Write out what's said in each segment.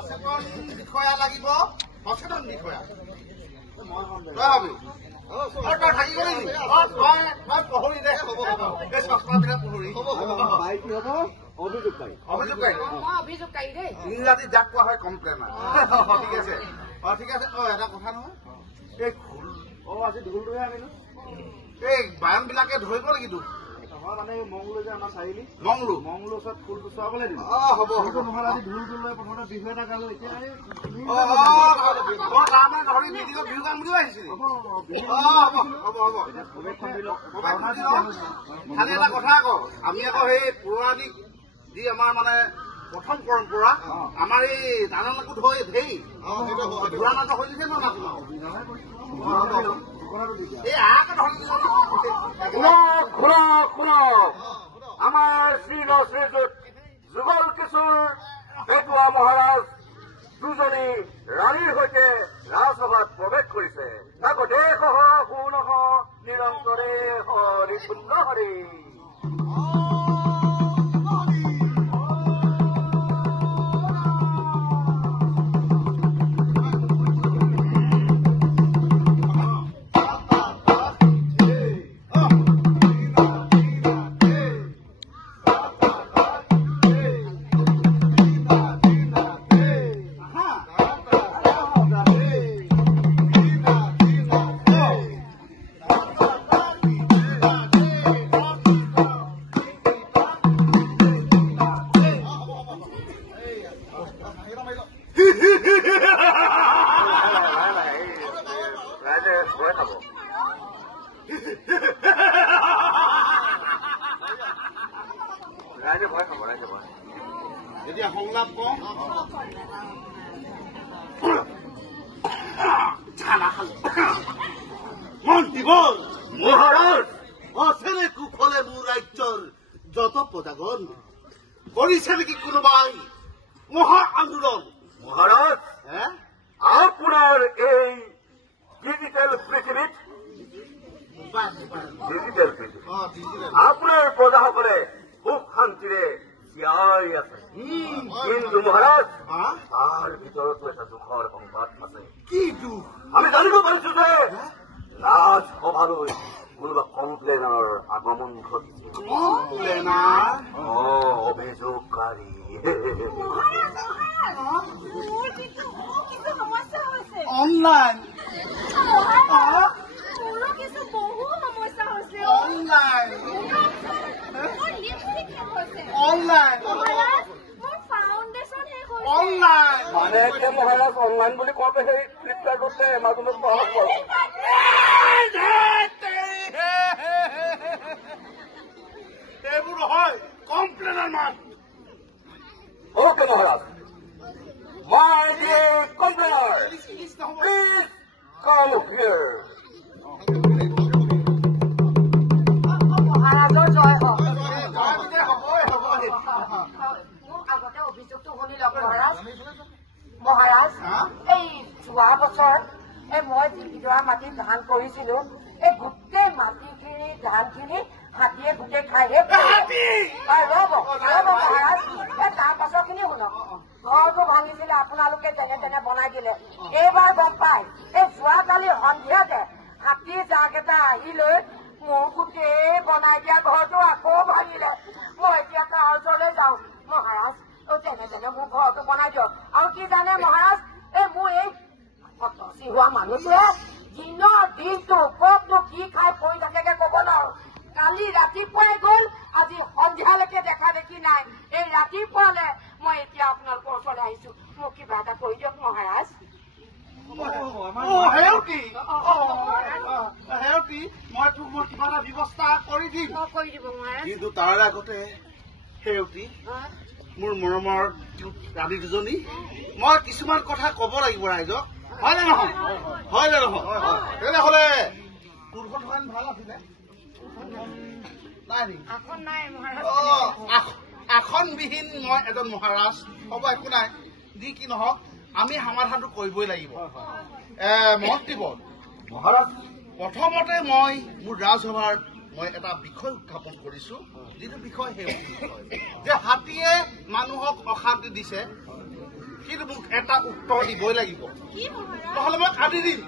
সচেতন বিষয়া লাগিব সচেতন বিষয়া তই ভাবি তই থাকি গলি তই পঢ়ি দে এই চশমাবিলাক পঢ়ি অভিযোগকাৰী দেই ইংৰাজীত যাক কোৱা হয় কমপ্লেইনাৰ ঠিক আছে ঠিক আছে এটা কথা নহয় এই খোল আজি ঢোলটোহে আনিলো এই বায়ানবিলাকে ধৰিব নেকি তোক মানে মংলো যে আমাৰ চাৰিআলি মংলো ওচৰত ফুলটো চোৱাবলৈ দিম হ'ব নহ'লে আজি ঢোলটো লৈ প্ৰথমতে বিহু এটা গালো এতিয়া বিহু গান বুলিও আহিছিল খালি এটা কথা আকৌ আমি আকৌ সেই পৌৰাণিক যি আমাৰ মানে প্ৰথম পৰম্পৰা আমাৰ এই নানানকো ধৰি ধেই বুঢ়া নাটক হৈ দিছে নহয় আমাৰ শ্ৰী শ্ৰীযুত যুগল কিশোৰ পেটুৱা মহাৰাজ দুজনী ৰাণীৰ সৈতে ৰাজসভাত প্ৰৱেশ কৰিছে আগতে শুনহ নিৰন্তৰে হৰি শূন্য হৰি এতিয়া সংলাপ কওঁ মন্ত্ৰীবৰ মহাৰাজ অচেৰে কুশলে মোৰ ৰাজ্যৰ যত প্ৰজাগণ কৰিছে নেকি কোনোবাই মহা আন্দোলন মহাৰাজ আপোনাৰ এই ডিজিটেল পৃথিৱীত আপোনাৰ প্ৰজাসকলে সুখ শান্তিৰে জীয়াই আছে কিন্তু মহাৰাজ তাৰ ভিতৰতো এটা দুখৰ সংবাদ আছে কি দুখ আমি জানিব পাৰিছো যে ৰাজসভালৈ কোনোবা কমপ্লেইনাৰ আগমন ঘটিছে অভিযোগকাৰী অনলাইন মানে এতিয়া মহাৰাজ অনলাইন বুলি কওঁতে সেই ফ্লিপকাৰ্টতে এমাজনত সহজ পৰে এইবোৰ নহয় কমপ্লেইনাৰ মাত okay Maharaj my dear complainer please come here মহাৰাজৰ জয় হওক আগতে অভিযোগটো শুনি লওক মহাৰাজ এই যোৱা বছৰ মই যিকেইডৰা মাটিত ধান কৰিছিলো এই গোটেই মাটিখিনি ধানখিনি হাতীয়ে গোটেই খাই ৰ'ব মহাৰাজ তাৰ পাছৰখিনি শুনক ঘৰটো ভাঙিছিলে আপোনালোকে যেনে তেনে বনাই দিলে এইবাৰ গম পাই এই যোৱাকালি সন্ধিয়াতে হাতী জাক এটা আহি লৈ মোৰ গোটেই বনাই দিয়া ঘৰটো আকৌ ভাঙিলে মই এতিয়া তাৰ ওচৰলৈ যাওঁ মহাৰাজ যেনে তেনে মোৰ ঘৰটো বনাই দিয়ক আৰু কি জানে মহাৰাজ মোৰ এই অতচি হোৱা মানুহটোৱে দিনৰ দিনটো ক'তনো কি খাই পৰি থাকেগে ক'ব নোৱাৰো কালি ৰাতিপুৱাই গ'ল আজি সন্ধিয়ালৈকে দেখা দেখি নাই এই ৰাতিপুৱালে মই এতিয়া আপোনালোকৰ ওচৰলৈ আহিছো মোক কিবা এটা কৰি দিয়ক মহাৰাজ মই কিবা এটা ব্যৱস্থা কৰি দিম কিন্তু তাৰ আগতে সেউতী মোৰ মৰমৰ ৰাণী দুজনী মই কিছুমান কথা ক'ব লাগিব ৰাইজক হয় নে নহয় তেনেহ'লে কোনখন ভাল আছিলে আসনবিহীন মই এজন মহাৰাজ হ'ব একো নাই যি কি নহওক আমি সমাধানটো কৰিবই লাগিব মন্ত্ৰীবৰ্গ মহাৰাজ প্ৰথমতে মই মোৰ ৰাজসভাৰ মই এটা বিষয় উত্থাপন কৰিছো যিটো বিষয় সেই যে হাতীয়ে মানুহক অশান্তি দিছে কিন্তু মোক এটা উত্তৰ দিবই লাগিব নহ'লে মই কাটি দিম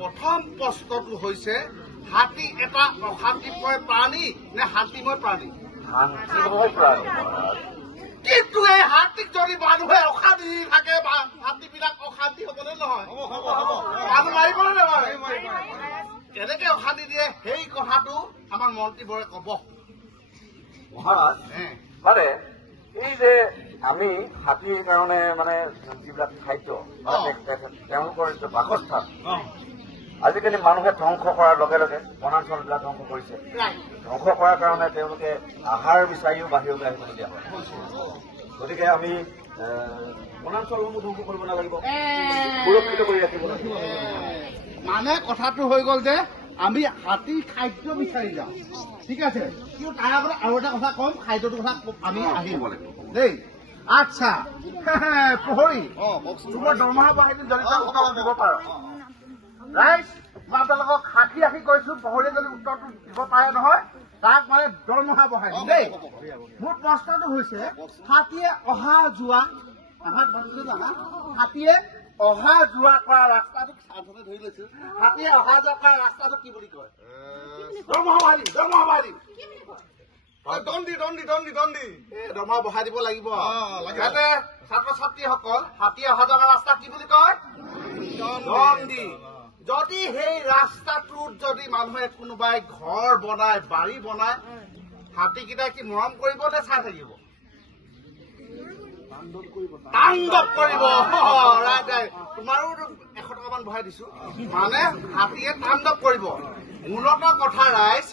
প্ৰথম প্ৰশ্নটো হৈছে হাতী এটা অশান্তিময় প্ৰাণী নে শান্তিময় প্ৰাণী কিন্তু এই হাতীক যদি মানুহে অশান্তি দি থাকে হাতীবিলাক অশান্তি হ'বনে নহয় মানুহ মাৰিবনে নহয় কেনেকে অশান্তি দিয়ে সেই কথাটো আমাৰ মন্ত্ৰীবোৰে ক'ব মহাৰাজ মানে এই যে আমি হাতীৰ কাৰণে মানে যিবিলাক খাদ্য তেওঁলোকৰ যে বাসস্থান আজিকালি মানুহে ধ্বংস কৰাৰ লগে লগে বনাঞ্চলবিলাক ধ্বংস কৰিছে ধ্বংস কৰাৰ কাৰণে তেওঁলোকে আহাৰ বিচাৰিও বাহিৰলৈ আহিবলগীয়া হয় গতিকে আমি বনাঞ্চলসমূহ ধ্বংস কৰিব নালাগিব সুৰক্ষিত কৰি ৰাখিব লাগিব মানে কথাটো হৈ গ'ল যে আমি হাতীৰ খাদ্য বিচাৰি যাওঁ ঠিক আছে কিন্তু তাৰ আগতে আৰু এটা কথা কম খাদ্যটোৰ কথা আমি আহিব লাগিব দেই আচ্ছা প্ৰহৰী তোমাৰ দৰমহা বাহিনী জড়িত দিব পাৰ ৰাইট মই আপোনালোকক সাক্ষী ৰাখি কৈছো প্ৰহৰীয়ে যদি উত্তৰটো দিব পাৰে নহয় তাক মানে দৰমহা বঢ়াই দিম দেই মোৰ প্ৰশ্নটো হৈছে হাতীয়ে অহা যোৱা হাতীয়ে অহা যোৱা কৰা ৰাস্তাটোক সাৱধানে ধৰি লৈছো হাতীয়ে অহা যোৱা কৰা ৰাস্তাটোক কি বুলি কয় দৰমহা বঢ়াই দিম দৰমহা বঢ়াই দিব লাগিব যাতে ছাত্ৰ ছাত্ৰীসকল হাতীয়ে অহা যোৱা কৰা ৰাস্তা কি বুলি কয় দণ্ডি যদি সেই ৰাস্তাটোত যদি মানুহে কোনোবাই ঘৰ বনায় বাৰী বনায় হাতীকেইটাই কি মৰম কৰিব নে চাই থাকিব তাণ্ডৱ কৰিব তোমাৰো 100 টকামান বঢ়াই দিছো মানে হাতীয়ে তাণ্ডৱ কৰিব মূলত কথা ৰাইজ